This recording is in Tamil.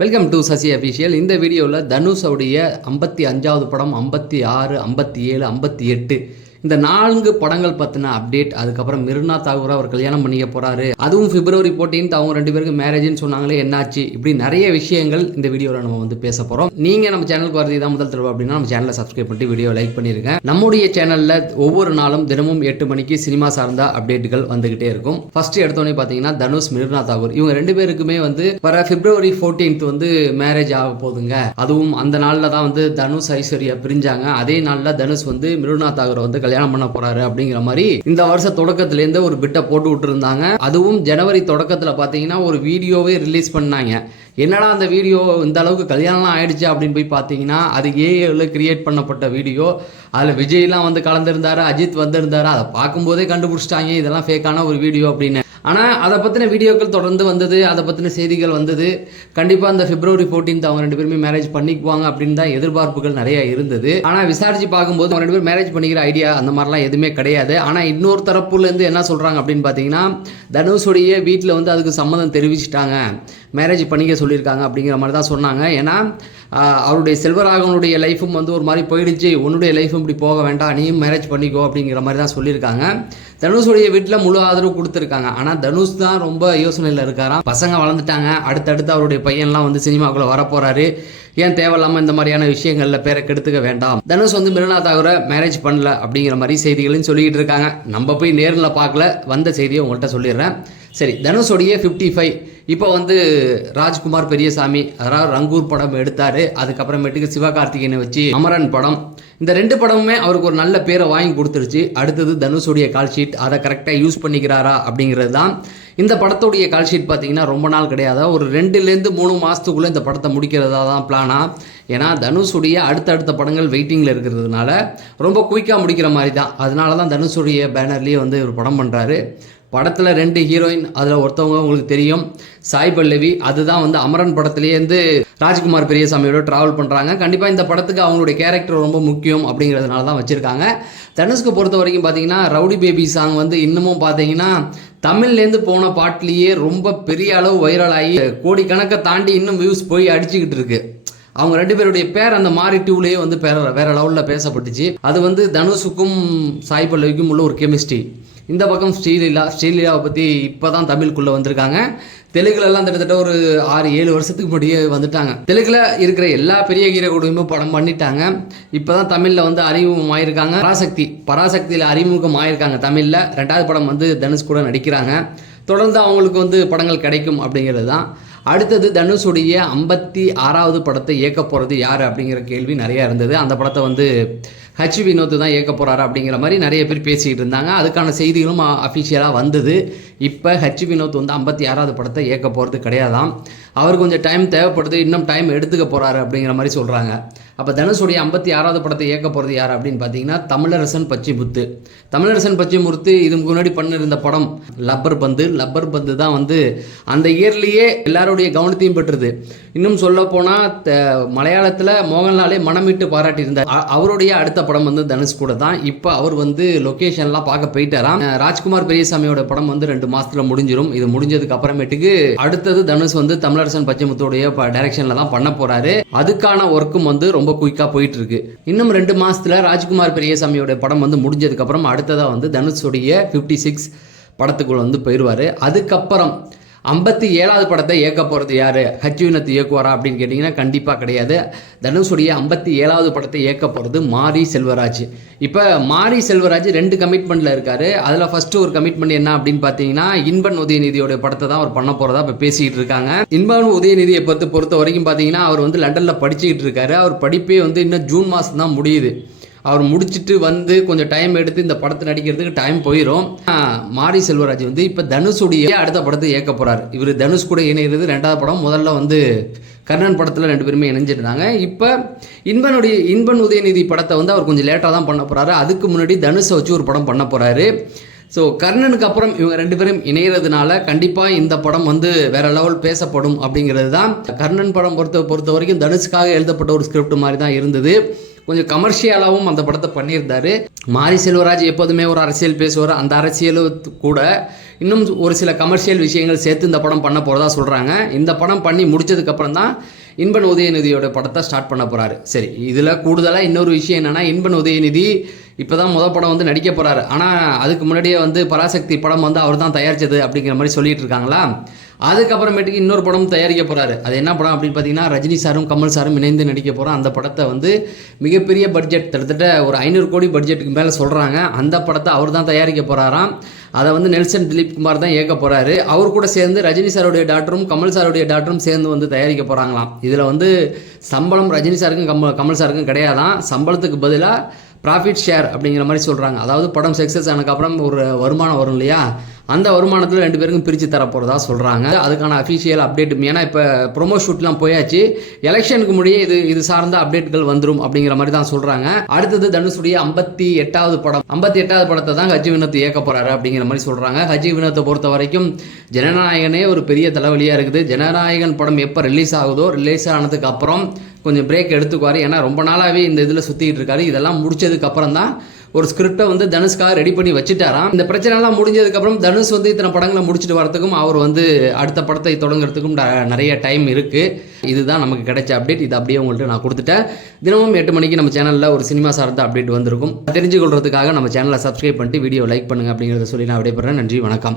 Welcome to Sasi official. இந்த வீடியோவில் தனுஷோடைய 55வது படம், 56, 57, 58 இந்த 4 படங்கள் பற்றின அப்டேட். அதுக்கப்புறம் மிருனா தாகூர் அவர் கல்யாணம் பண்ணிக்க போகிறாரு, அதுவும் February 14 அவங்க 2 பேருக்கு மேரேஜ்னு சொன்னாங்களே, என்னாச்சு, இப்படி நிறைய விஷயங்கள் இந்த வீடியோவில் நம்ம வந்து பேச போகிறோம். நீங்கள் நம்ம சேனலுக்கு வரது தான் முதல் தடவை அப்படின்னா நம்ம சேனலை சப்ஸ்கிரைப் பண்ணிட்டு வீடியோ லைக் பண்ணியிருக்கேன். நம்முடைய சேனலில் ஒவ்வொரு நாளும் தினமும் 8 மணிக்கு சினிமா சார்ந்த அப்டேட்டுகள் வந்துகிட்டே இருக்கும். ஃபர்ஸ்ட் எடுத்தோடனே பார்த்தீங்கன்னா தனுஷ், மிருனா தாகூர் இவங்க 2 பேருக்குமே வந்து வர February 14 வந்து மேரேஜ் ஆக போகுதுங்க. அதுவும் அந்த நாளில் தான் வந்து தனுஷ் ஐஸ்வர்யா பிரிஞ்சாங்க. அதே நாளில் தனுஷ் வந்து மிருனா தாகூரை வந்து கல்யாணம் பண்ண போறாரு அப்படிங்கிற மாதிரி இந்த வருஷ தொடக்கத்திலேருந்து ஒரு பிட்டை போட்டு விட்டுருந்தாங்க. அதுவும் ஜனவரி தொடக்கத்தில் பார்த்தீங்கன்னா ஒரு வீடியோவே ரிலீஸ் பண்ணாங்க. என்னடா அந்த வீடியோ இந்த அளவுக்கு கல்யாணம்லாம் ஆயிடுச்சு அப்படின்னு போய் பார்த்தீங்கன்னா அது ஏஐல கிரியேட் பண்ணப்பட்ட வீடியோ. அதில் விஜய்லாம் வந்து கலந்துருந்தாரு, அஜித் வந்திருந்தாரு. அதை பார்க்கும்போதே கண்டுபிடிச்சிட்டாங்க இதெல்லாம் ஃபேக்கான ஒரு வீடியோ அப்படின்னு. ஆனால் அதை பற்றின வீடியோக்கள் தொடர்ந்து வந்தது, அதை பற்றின செய்திகள் வந்தது. கண்டிப்பாக அந்த February 14 அவங்க 2 பேருமே மேரேஜ் பண்ணிக்குவாங்க அப்படின்னு தான் எதிர்பார்ப்புகள் நிறைய இருந்தது. ஆனால் விசாரிச்சு பார்க்கும்போது அவங்க 2 பேரும் மேரேஜ் பண்ணிக்கிற ஐடியா அந்த மாதிரிலாம் எதுவுமே கிடையாது. ஆனால் இன்னொரு தரப்புலேருந்து என்ன சொல்கிறாங்க அப்படின்னு பார்த்தீங்கன்னா, தனுஷுடைய வீட்டில் வந்து அதுக்கு சம்மதம் தெரிவிச்சிட்டாங்க, மேரேஜ் பண்ணிக்க சொல்லியிருக்காங்க அப்படிங்கிற மாதிரி தான் சொன்னாங்க. ஏன்னா அவருடைய செல்வராகவனுடைய லைஃபும் வந்து ஒரு மாதிரி போயிடுச்சு, உன்னுடைய லைஃபும் இப்படி போக வேண்டாம், நீயும் மேரேஜ் பண்ணிக்கோ அப்படிங்கிற மாதிரி தான் சொல்லியிருக்காங்க. தனுஷுடைய வீட்டில் முழு ஆதரவு கொடுத்துருக்காங்க. ஆனால் தனுஷ் தான் ரொம்ப யோசனையில் இருக்காராம். பசங்க வளர்ந்துட்டாங்க, அடுத்தடுத்து அவருடைய பையன்லாம் வந்து சினிமாக்குள்ளே வரப்போறாரு, ஏன் தேவையில்லாமல் இந்த மாதிரியான விஷயங்களில் பேரை கெடுத்துக்க வேண்டாம். தனுஷ் வந்து மிருனா தாகூரை மேரேஜ் பண்ணல அப்படிங்கிற மாதிரி செய்திகளையும் சொல்லிக்கிட்டு இருக்காங்க. நம்ம போய் நேரில் பார்க்கல, வந்த செய்தியை உங்கள்கிட்ட சொல்லிடுறேன். சரி, தனுஷோடைய 55 இப்போ வந்து ராஜ்குமார் பெரியசாமி, அதாவது ரங்கூர் படம் எடுத்தார். அதுக்கப்புறமேட்டுக்கு சிவகார்த்திகேயனை வச்சு அமரன் படம், இந்த 2 படமுமே அவருக்கு ஒரு நல்ல பேரை வாங்கி கொடுத்துருச்சு. அடுத்தது தனுஷோடைய கால் ஷீட், அதை கரெக்டாக யூஸ் பண்ணிக்கிறாரா அப்படிங்கிறது தான். இந்த படத்துடைய கால் ஷீட் பார்த்தீங்கன்னா ரொம்ப நாள் கிடையாது, ஒரு 2லேருந்து 3 மாதத்துக்குள்ளே இந்த படத்தை முடிக்கிறதா தான் பிளானா. ஏன்னா தனுஷுடைய அடுத்தடுத்த படங்கள் வெயிட்டிங்கில் இருக்கிறதுனால ரொம்ப குயிக்காக முடிக்கிற மாதிரி தான். அதனால தான் தனுஷுடைய பேனர்லேயே வந்து ஒரு படம் பண்ணுறாரு. படத்தில் 2 ஹீரோயின், அதில் ஒருத்தவங்க உங்களுக்கு தெரியும், சாய் பல்லவி. அதுதான் வந்து அமரன் படத்துலேருந்து ராஜ்குமார் பெரியசாமியோட ட்ராவல் பண்ணுறாங்க. கண்டிப்பாக இந்த படத்துக்கு அவங்களுடைய கேரக்டர் ரொம்ப முக்கியம் அப்படிங்கிறதுனால தான் வச்சுருக்காங்க. தனுஷ்க்கு பொறுத்த வரைக்கும் பார்த்தீங்கன்னா ரவுடி பேபி சாங் வந்து இன்னமும் பார்த்தீங்கன்னா தமிழ்லேருந்து போன பாட்டிலேயே ரொம்ப பெரிய அளவு வைரல் ஆகி கோடிக்கணக்கை தாண்டி இன்னும் வியூஸ் போய் அடிச்சுக்கிட்டு இருக்கு. அவங்க 2 பேருடைய பேர் அந்த மாரி டூலேயே வந்து வேற லெவலில் பேசப்பட்டுச்சு. அது வந்து தனுஷுக்கும் சாய் பல்லவிக்கும் உள்ள ஒரு கெமிஸ்ட்ரி. இந்த பக்கம் ஸ்ரீலீலாவை பற்றி இப்போ தான் தமிழுக்குள்ளே வந்திருக்காங்க. தெலுங்குலலாம் கிட்டத்தட்ட ஒரு 6-7 வருஷத்துக்கு முன்னாடியே வந்துட்டாங்க. தெலுங்குல இருக்கிற எல்லா பெரிய ஹீரோ கூடயுமே படம் பண்ணிட்டாங்க. இப்போ தான் தமிழில் வந்து அறிமுகம் ஆயிருக்காங்க. பராசக்தியில் அறிமுகம் ஆயிருக்காங்க தமிழில். 2வது படம் வந்து தனுஷ் கூட நடிக்கிறாங்க. தொடர்ந்து அவங்களுக்கு வந்து படங்கள் கிடைக்கும் அப்படிங்கிறது தான். அடுத்தது தனுஷுடைய 56வது படத்தை இயக்க போகிறது யார் அப்படிங்கிற கேள்வி நிறையா இருந்தது. அந்த படத்தை வந்து H. வினோத் தான் இயக்க போகிறாரு அப்படிங்கிற மாதிரி நிறைய பேர் பேசிக்கிட்டு இருந்தாங்க. அதுக்கான செய்திகளும் அஃபிஷியலாக வந்தது. இப்போ H. வினோத் வந்து 56வது படத்தை இயக்க போகிறது கிடையாதான், அவருக்கு கொஞ்சம் டைம் தேவைப்படுது, இன்னும் டைம் எடுத்துக்க போகிறாரு அப்படிங்கிற மாதிரி சொல்கிறாங்க. அப்போ தனுஷுடைய 56வது படத்தை இயக்க போகிறது யார் அப்படின்னு பார்த்தீங்கன்னா தமிழரசன் பச்சிமுத்து. தமிழரசன் பச்சிமுத்து இதுக்கு முன்னாடி பண்ணிருந்த படம் லப்பர் பந்து தான் வந்து அந்த இயர்லேயே எல்லாருடைய கவனத்தையும் பெற்றது. இன்னும் சொல்ல போனால் மலையாளத்தில் மோகன்லாலே மனமிட்டு பாராட்டியிருந்தார். அவருடைய அடுத்த படம் வந்து தனுஷ் கூட தான். இப்போ அவர் வந்து லொக்கேஷன்லாம் பார்க்க போயிட்டாராம். ராஜ்குமார் பெரியசாமியோட படம் வந்து 2 மாதத்தில் முடிஞ்சிடும். இது முடிஞ்சதுக்கு அப்புறமேட்டுக்கு அடுத்தது தனுஷ் வந்து தமிழரசன் பச்சைமுத்துடைய டைரக்ஷனில் தான் பண்ண போகிறாரு. அதுக்கான ஒர்க்கும் வந்து ரொம்ப குயிக்காக போயிட்டு இருக்கு. இன்னும் 2 மாதத்தில் ராஜ்குமார் பெரியசாமியோட படம் வந்து முடிஞ்சதுக்கப்புறம் அடுத்ததாக வந்து தனுஷுடைய 56 படத்துக்குள்ள வந்து போயிடுவார். அதுக்கப்புறம் 57வது படத்தை இயக்க போகிறது யார், H. வினோத் இயக்குவாரா அப்படின்னு கேட்டிங்கன்னா கண்டிப்பாக கிடையாது. தனுஷுடைய 57வது படத்தை இயக்க போகிறது மாரி செல்வராஜ். இப்போ மாரி செல்வராஜ் 2 கமிட்மெண்ட்டில் இருக்கார். அதில் ஃபஸ்ட்டு ஒரு கமிட்மெண்ட் என்ன அப்படின்னு பார்த்தீங்கன்னா இன்பன் உதயநிதியோட படத்தை தான் அவர் பண்ண போகிறதா இப்போ பேசிக்கிட்டு இருக்காங்க. இன்பன் உதயநிதியை பொறுத்த வரைக்கும் பார்த்தீங்கன்னா அவர் வந்து லண்டனில் படிச்சுக்கிட்டு இருக்காரு. அவர் படிப்பே வந்து இன்னும் ஜூன் மாதம் தான் முடியுது. அவர் முடிச்சுட்டு வந்து கொஞ்சம் டைம் எடுத்து இந்த படத்தை நடிக்கிறதுக்கு டைம் போயிடும். மாரி செல்வராஜ் வந்து இப்போ தனுஷுடைய அடுத்த படத்தை இயக்க போகிறார். இவர் தனுஷ் கூட இணைகிறது 2வது படம். முதல்ல வந்து கர்ணன் படத்தில் 2 பேருமே இணைஞ்சிருந்தாங்க. இப்போ இன்பன் உதயநிதி படத்தை வந்து அவர் கொஞ்சம் லேட்டாக தான் பண்ண போகிறாரு. அதுக்கு முன்னாடி தனுஷை வச்சு ஒரு படம் பண்ண போகிறாரு. ஸோ கர்ணனுக்கு அப்புறம் இவங்க 2 பேரும் இணைகிறதுனால கண்டிப்பாக இந்த படம் வந்து வேற லெவல் பேசப்படும் அப்படிங்கிறது தான். கர்ணன் படம் பொறுத்த வரைக்கும் தனுஷுக்காக எழுதப்பட்ட ஒரு ஸ்கிரிப்ட் மாதிரி தான் இருந்தது. கொஞ்சம் கமர்ஷியலாகவும் அந்த படத்தை பண்ணியிருந்தாரு. மாரி செல்வராஜ் எப்போதுமே ஒரு அரசியல் பேசுவார். அந்த அரசியலும் கூட இன்னும் ஒரு சில கமர்ஷியல் விஷயங்கள் சேர்த்து இந்த படம் பண்ண போகிறதா சொல்கிறாங்க. இந்த படம் பண்ணி முடிச்சதுக்கப்புறம் தான் இன்பன் உதயநிதியோட படத்தை ஸ்டார்ட் பண்ண போகிறாரு. சரி, இதில் கூடுதலாக இன்னொரு விஷயம் என்னென்னா, இன்பன் உதயநிதி இப்போ தான் படம் வந்து நடிக்க போகிறாரு. ஆனால் அதுக்கு முன்னாடியே வந்து பராசக்தி படம் வந்து அவர் தான் தயாரித்தது அப்படிங்கிற மாதிரி சொல்லிட்டு இருக்காங்களா. அதுக்கப்புறமேட்டுக்கு இன்னொரு படம் தயாரிக்க போகிறாரு. அது என்ன படம் அப்படின்னு பார்த்தீங்கன்னா, ரஜினி சாரும் கமல் சாரும் இணைந்து நடிக்க போகிறோம். அந்த படத்தை வந்து மிகப்பெரிய பட்ஜெட், கிட்டத்தட்ட ஒரு 500 கோடி பட்ஜெட்டுக்கு மேலே சொல்கிறாங்க. அந்த படத்தை அவர் தான் தயாரிக்க போகிறாராம். அதை வந்து நெல்சன் திலீப் குமார் தான் இயக்க போகிறாரு. அவர் கூட சேர்ந்து ரஜினி சாருடைய டாக்டரும் கமல் சாருடைய டாக்டரும் சேர்ந்து வந்து தயாரிக்க போகிறாங்களாம். இதில் வந்து சம்பளம் ரஜினி சாருக்கும் கமல் சாருக்கும் கிடையாதான். சம்பளத்துக்கு பதிலாக ப்ராஃபிட் ஷேர் அப்படிங்கிற மாதிரி சொல்கிறாங்க. அதாவது படம் சக்ஸஸ் ஆனதுக்கப்புறம் ஒரு வருமானம் வரும் இல்லையா, அந்த வருமானத்தில் 2 பேருக்கும் பிரித்து தரப்போகிறதா சொல்கிறாங்க. அதுக்கான அஃபிஷியல் அப்டேட், ஏன்னா இப்போ ப்ரொமோ ஷூட்லாம் போயாச்சு, எலெக்ஷனுக்கு முடியே இது சார்ந்த அப்டேட்கள் வந்துடும் அப்படிங்கிற மாதிரி தான் சொல்கிறாங்க. அடுத்தது தனுஷுடைய 58வது படம், 58வது படத்தை தான் ஹஜி வினோத் இயக்க போகிறாரு அப்படிங்கிற மாதிரி சொல்கிறாங்க. ஹஜி வினோத்தை பொறுத்த வரைக்கும் ஜனநாயகனே ஒரு பெரிய தலைவலியாக இருக்குது. ஜனநாயகன் படம் எப்போ ரிலீஸ் ஆகுதோ, ரிலீஸ் ஆனதுக்கு அப்புறம் கொஞ்சம் பிரேக் எடுத்துக்குவார். ஏன்னா ரொம்ப நாளாகவே இந்த இதில் சுற்றிக்கிட்டு இருக்காரு. இதெல்லாம் முடிச்சதுக்கு அப்புறம் தான் ஒரு ஸ்கிரிப்டை வந்து தனுஷ்காக ரெடி பண்ணி வச்சுட்டாராம். இந்த பிரச்சனைலாம் முடிஞ்சதுக்கப்புறம் தனுஷ் வந்து இத்தனை படங்களை முடிச்சுட்டு வரதுக்கும் அவர் வந்து அடுத்த படத்தை தொடங்குறதுக்கும் நிறைய டைம் இருக்குது. இதுதான் நமக்கு கிடைச்ச அப்டேட். இது அப்படியே உங்கள்கிட்ட நான் கொடுத்துட்டேன். தினமும் 8 மணிக்கு நம்ம சேனலில் ஒரு சினிமா சார்ந்த அப்டேட் வந்திருக்கும். தெரிஞ்சுக்கொள்றதுக்காக நம்ம சேனலை சப்ஸ்கிரைப் பண்ணிட்டு வீடியோ லைக் பண்ணுங்கள் அப்படிங்கிறத சொல்லி நான் விடைபெறேன். நன்றி, வணக்கம்.